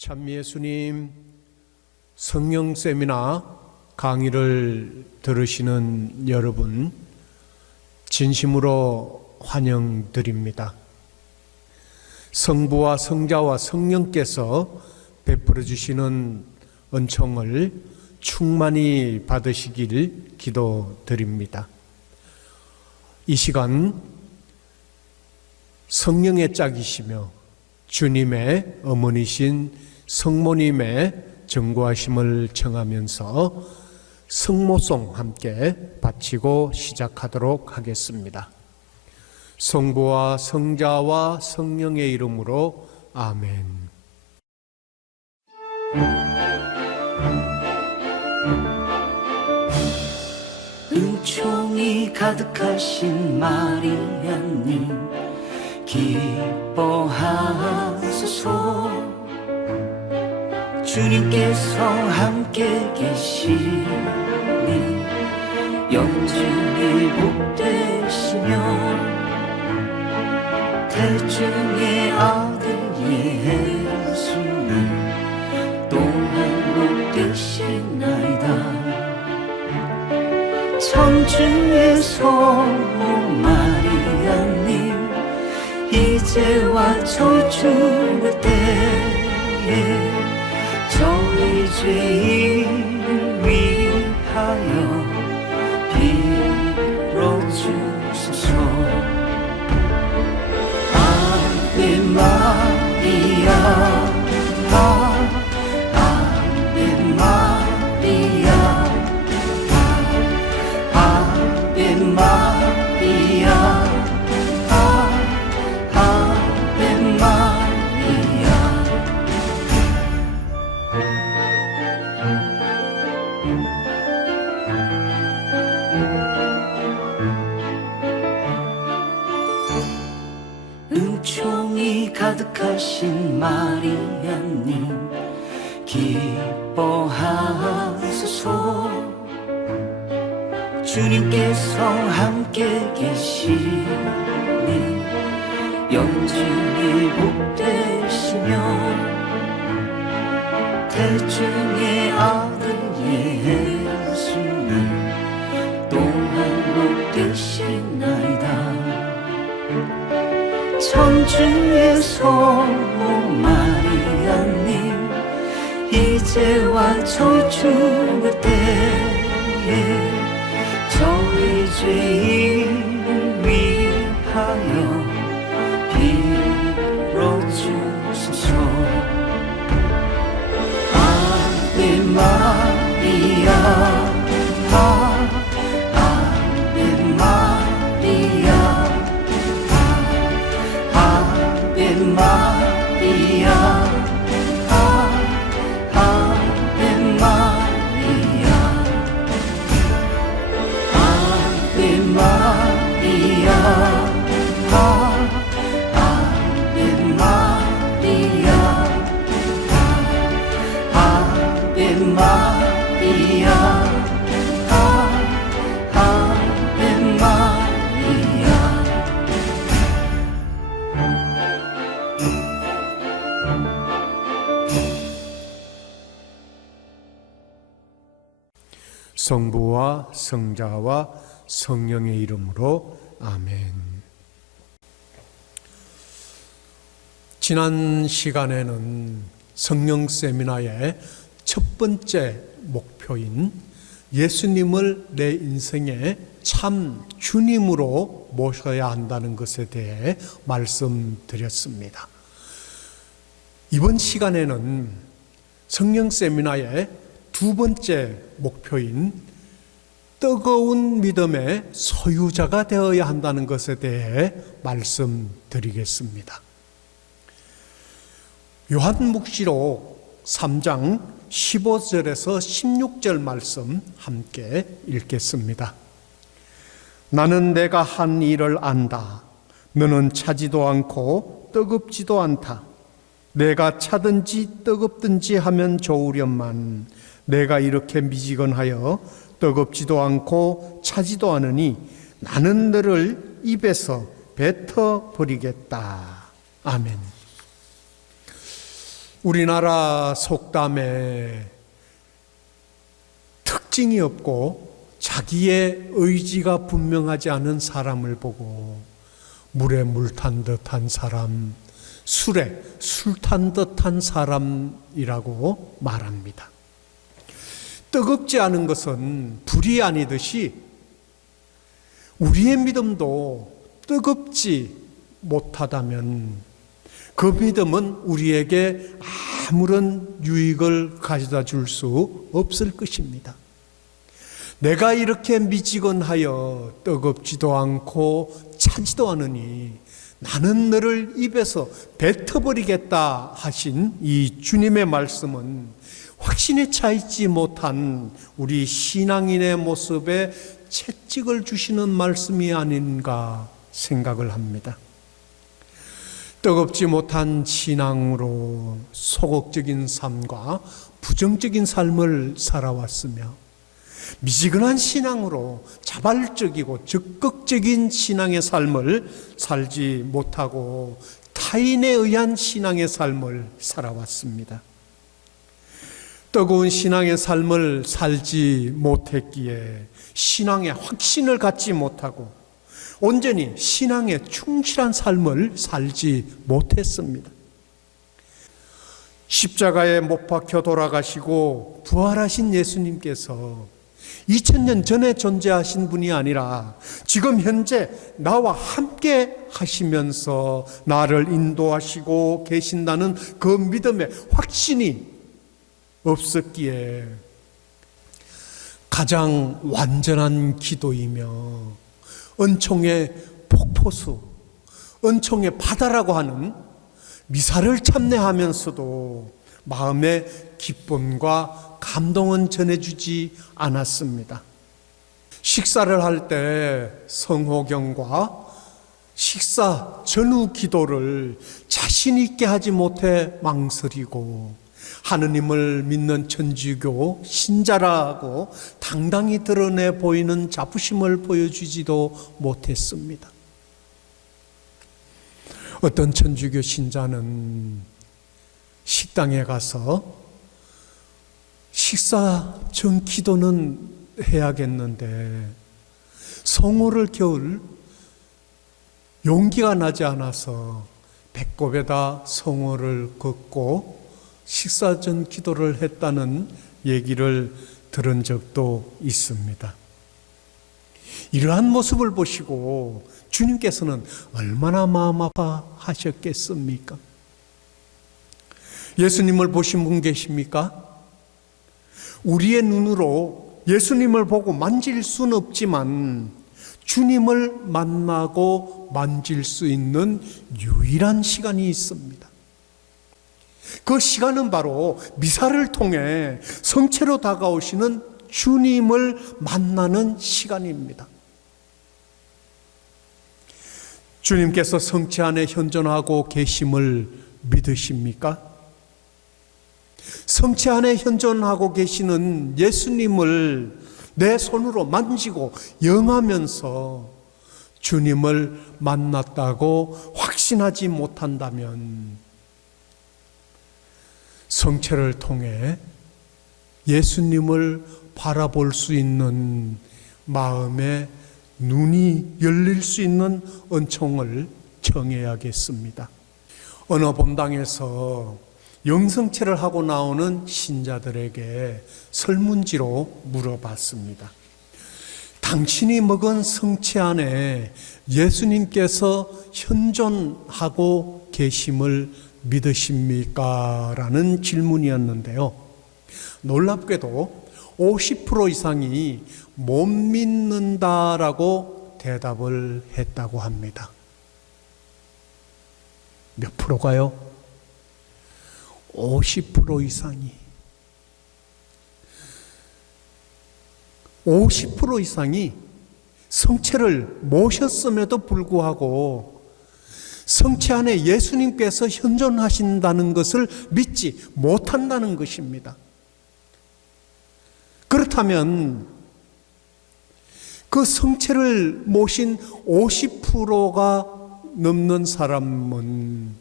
참 예수님 성령 세미나 강의를 들으시는 여러분 진심으로 환영드립니다. 성부와 성자와 성령께서 베풀어 주시는 은총을 충만히 받으시길 기도드립니다. 이 시간 성령의 짝이시며 주님의 어머니신 성모님의 전구하심을 청하면서 성모송 함께 바치고 시작하도록 하겠습니다. 성부와 성자와 성령의 이름으로 아멘. 은총이 가득하신 마리아님 기뻐하소서. 주님께서 함께 계시니 영생이 복되시며 태중의 아들 예수님 또한 복되시나이다. 천주의 성모 마리아님 이제와 저희 죽을 때에 저희 죄인을 위하여 빌어주소서. 아베 마리아 아베 마리아 아베 마리아 아베 마리아. 은총이 가득하신 마리아님 기뻐하소서. 주님께서 함께 계시니 영생이 복되시며 태중의 아들 예수님 또한 복되시나이다. 천주의 성모 마리아님 이제와 저희 죽을 때에 저희 죄인을 위하여 빌어주소서. 아베 마리아 아베 마리아 아베 마리아 아베 마리아 아베 마리아 아베 마리아 아베 마리아 아베 마리아. 성부와 성자와 성령의 이름으로 아멘. 지난 시간에는 성령 세미나의 첫 번째 목표인 예수님을 내 인생의 참 주님으로 모셔야 한다는 것에 대해 말씀드렸습니다. 이번 시간에는 성령 세미나의 두 번째 목표인 뜨거운 믿음의 소유자가 되어야 한다는 것에 대해 말씀드리겠습니다. 요한묵시록 3장 15절에서 16절 말씀 함께 읽겠습니다. 나는 내가 한 일을 안다. 너는 차지도 않고 뜨겁지도 않다. 내가 차든지 뜨겁든지 하면 좋으련만 내가 이렇게 미지근하여 뜨겁지도 않고 차지도 않으니 나는 너를 입에서 뱉어 버리겠다. 아멘. 우리나라 속담에 특징이 없고 자기의 의지가 분명하지 않은 사람을 보고 물에 물 탄 듯한 사람, 술에 술 탄 듯한 사람이라고 말합니다. 뜨겁지 않은 것은 불이 아니듯이 우리의 믿음도 뜨겁지 못하다면 그 믿음은 우리에게 아무런 유익을 가져다 줄 수 없을 것입니다. 내가 이렇게 미지근하여 뜨겁지도 않고 차지도 않으니 나는 너를 입에서 뱉어버리겠다 하신 이 주님의 말씀은 확신에 차 있지 못한 우리 신앙인의 모습에 채찍을 주시는 말씀이 아닌가 생각을 합니다. 뜨겁지 못한 신앙으로 소극적인 삶과 부정적인 삶을 살아왔으며 미지근한 신앙으로 자발적이고 적극적인 신앙의 삶을 살지 못하고 타인에 의한 신앙의 삶을 살아왔습니다. 뜨거운 신앙의 삶을 살지 못했기에 신앙의 확신을 갖지 못하고 온전히 신앙에 충실한 삶을 살지 못했습니다. 십자가에 못 박혀 돌아가시고 부활하신 예수님께서 2000년 전에 존재하신 분이 아니라 지금 현재 나와 함께 하시면서 나를 인도하시고 계신다는 그 믿음의 확신이 없었기에 가장 완전한 기도이며 은총의 폭포수, 은총의 바다라고 하는 미사를 참내하면서도 마음의 기쁨과 감동은 전해주지 않았습니다. 식사를 할 때 성호경과 식사 전후 기도를 자신 있게 하지 못해 망설이고 하느님을 믿는 천주교 신자라고 당당히 드러내 보이는 자부심을 보여주지도 못했습니다. 어떤 천주교 신자는 식당에 가서 식사 전 기도는 해야겠는데 성호를 겨울 용기가 나지 않아서 배꼽에다 성호를 걷고 식사 전 기도를 했다는 얘기를 들은 적도 있습니다. 이러한 모습을 보시고 주님께서는 얼마나 마음 아파하셨겠습니까? 예수님을 보신 분 계십니까? 우리의 눈으로 예수님을 보고 만질 수는 없지만 주님을 만나고 만질 수 있는 유일한 시간이 있습니다. 그 시간은 바로 미사를 통해 성체로 다가오시는 주님을 만나는 시간입니다. 주님께서 성체 안에 현존하고 계심을 믿으십니까? 성체 안에 현존하고 계시는 예수님을 내 손으로 만지고 영하면서 주님을 만났다고 확신하지 못한다면 성체를 통해 예수님을 바라볼 수 있는 마음의 눈이 열릴 수 있는 은총을 청해야겠습니다. 어느 본당에서 영성체를 하고 나오는 신자들에게 설문지로 물어봤습니다. 당신이 먹은 성체 안에 예수님께서 현존하고 계심을 믿으십니까? 라는 질문이었는데요. 놀랍게도 50% 이상이 못 믿는다라고 대답을 했다고 합니다. 몇 프로가요? 50% 이상이. 50% 이상이 성체를 모셨음에도 불구하고 성체 안에 예수님께서 현존하신다는 것을 믿지 못한다는 것입니다. 그렇다면 그 성체를 모신 50%가 넘는 사람은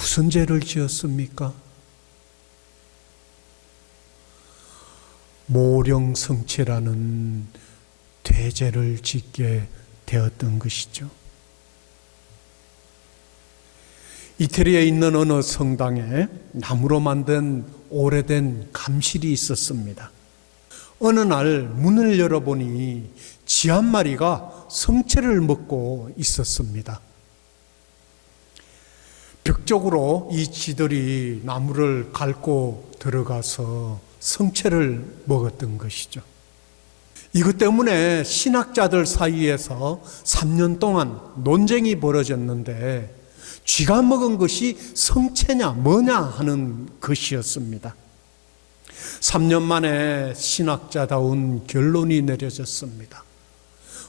무슨 죄를 지었습니까? 모령성체라는 대죄를 짓게 되었던 것이죠. 이태리에 있는 어느 성당에 나무로 만든 오래된 감실이 있었습니다. 어느 날 문을 열어보니 쥐 한 마리가 성체를 먹고 있었습니다. 벽 쪽으로 이 쥐들이 나무를 갉고 들어가서 성체를 먹었던 것이죠. 이것 때문에 신학자들 사이에서 3년 동안 논쟁이 벌어졌는데 쥐가 먹은 것이 성체냐 뭐냐 하는 것이었습니다. 3년 만에 신학자다운 결론이 내려졌습니다.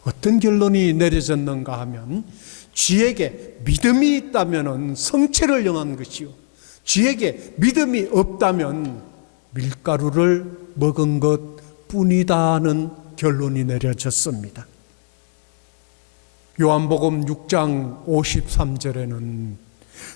어떤 결론이 내려졌는가 하면 쥐에게 믿음이 있다면 성체를 영한 것이요, 쥐에게 믿음이 없다면 밀가루를 먹은 것 뿐이다는 결론이 내려졌습니다. 요한복음 6장 53절에는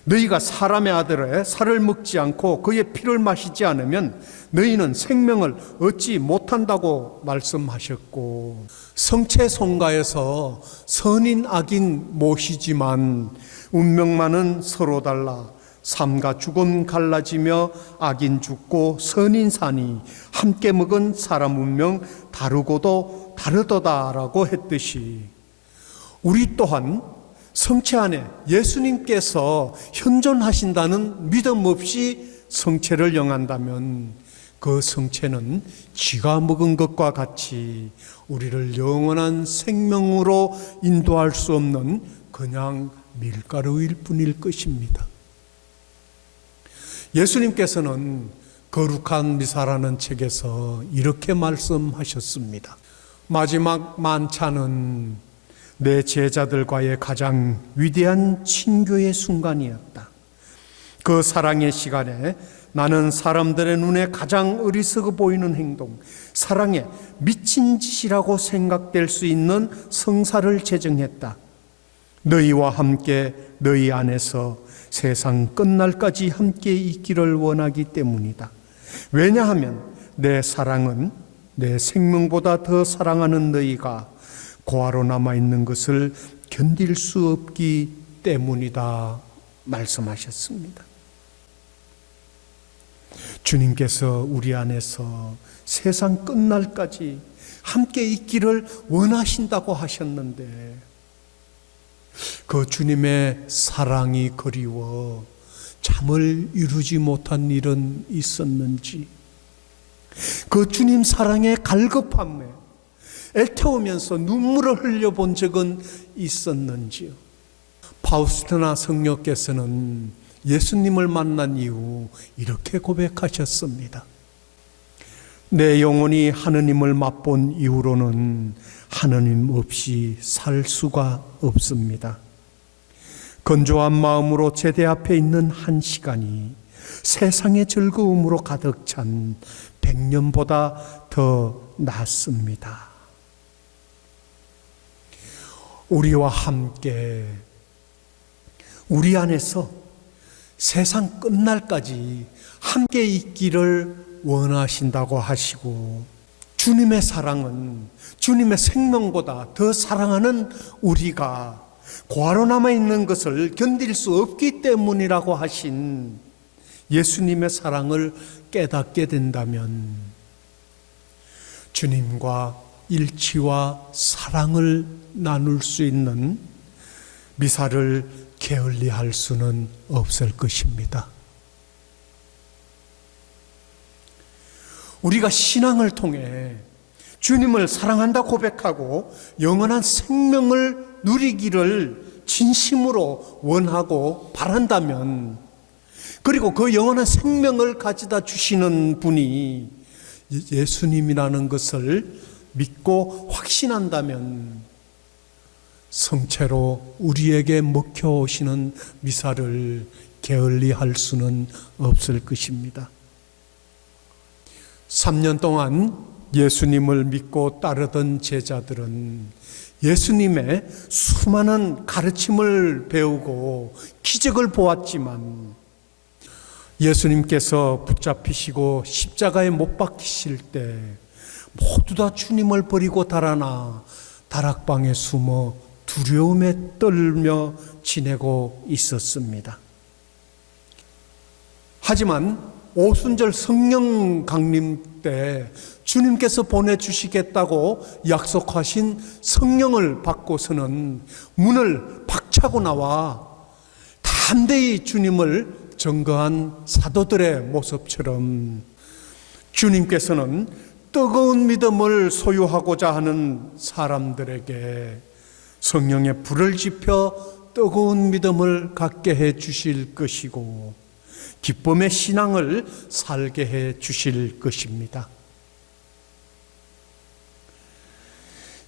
너희가 사람의 아들의 살을 먹지 않고 그의 피를 마시지 않으면 너희는 생명을 얻지 못한다고 말씀하셨고, 성체 송가에서 선인 악인 모시지만 운명만은 서로 달라 삶과 죽음 갈라지며 악인 죽고 선인 사니 함께 먹은 사람 운명 다르고도 다르도다라고 했듯이, 우리 또한 성체 안에 예수님께서 현존하신다는 믿음 없이 성체를 영한다면 그 성체는 쥐가 먹은 것과 같이 우리를 영원한 생명으로 인도할 수 없는 그냥 밀가루일 뿐일 것입니다. 예수님께서는 거룩한 미사라는 책에서 이렇게 말씀하셨습니다. 마지막 만찬은 내 제자들과의 가장 위대한 친교의 순간이었다. 그 사랑의 시간에 나는 사람들의 눈에 가장 어리석어 보이는 행동, 사랑에 미친 짓이라고 생각될 수 있는 성사를 제정했다. 너희와 함께 너희 안에서 세상 끝날까지 함께 있기를 원하기 때문이다. 왜냐하면 내 사랑은 내 생명보다 더 사랑하는 너희가 고아로 남아있는 것을 견딜 수 없기 때문이다 말씀하셨습니다. 주님께서 우리 안에서 세상 끝날까지 함께 있기를 원하신다고 하셨는데 그 주님의 사랑이 그리워 잠을 이루지 못한 일은 있었는지, 그 주님 사랑의 갈급함에 애태우면서 눈물을 흘려본 적은 있었는지요. 파우스트나 성녀께서는 예수님을 만난 이후 이렇게 고백하셨습니다. 내 영혼이 하느님을 맛본 이후로는 하느님 없이 살 수가 없습니다. 건조한 마음으로 제대 앞에 있는 한 시간이 세상의 즐거움으로 가득 찬 100년보다 더 낫습니다. 우리와 함께 우리 안에서 세상 끝날까지 함께 있기를 원하신다고 하시고, 주님의 사랑은 주님의 생명보다 더 사랑하는 우리가 고아로 남아있는 것을 견딜 수 없기 때문이라고 하신 예수님의 사랑을 깨닫게 된다면 주님과 일치와 사랑을 나눌 수 있는 미사를 게을리할 수는 없을 것입니다. 우리가 신앙을 통해 주님을 사랑한다 고백하고 영원한 생명을 누리기를 진심으로 원하고 바란다면, 그리고 그 영원한 생명을 가져다 주시는 분이 예수님이라는 것을 믿고 확신한다면 성체로 우리에게 먹혀오시는 미사를 게을리할 수는 없을 것입니다. 3년 동안 예수님을 믿고 따르던 제자들은 예수님의 수많은 가르침을 배우고 기적을 보았지만 예수님께서 붙잡히시고 십자가에 못 박히실 때 모두 다 주님을 버리고 달아나 다락방에 숨어 두려움에 떨며 지내고 있었습니다. 하지만 오순절 성령 강림 때 주님께서 보내주시겠다고 약속하신 성령을 받고서는 문을 박차고 나와 담대히 주님을 증거한 사도들의 모습처럼 주님께서는 뜨거운 믿음을 소유하고자 하는 사람들에게 성령의 불을 지펴 뜨거운 믿음을 갖게 해 주실 것이고 기쁨의 신앙을 살게 해 주실 것입니다.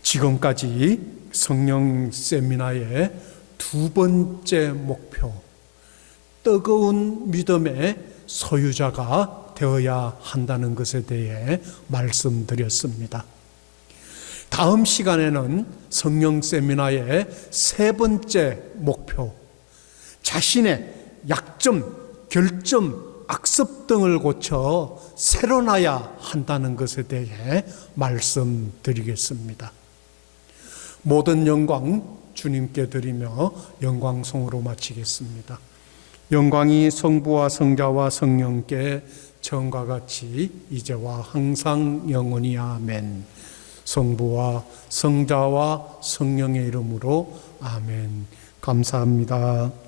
지금까지 성령 세미나의 두 번째 목표, 뜨거운 믿음의 소유자가 되어야 한다는 것에 대해 말씀드렸습니다. 다음 시간에는 성령 세미나의 세 번째 목표, 자신의 약점, 결점, 악습 등을 고쳐 새로 나야 한다는 것에 대해 말씀드리겠습니다. 모든 영광 주님께 드리며 영광송으로 마치겠습니다. 영광이 성부와 성자와 성령께 처음과 같이 이제와 항상 영원히 아멘. 성부와 성자와 성령의 이름으로 아멘. 감사합니다.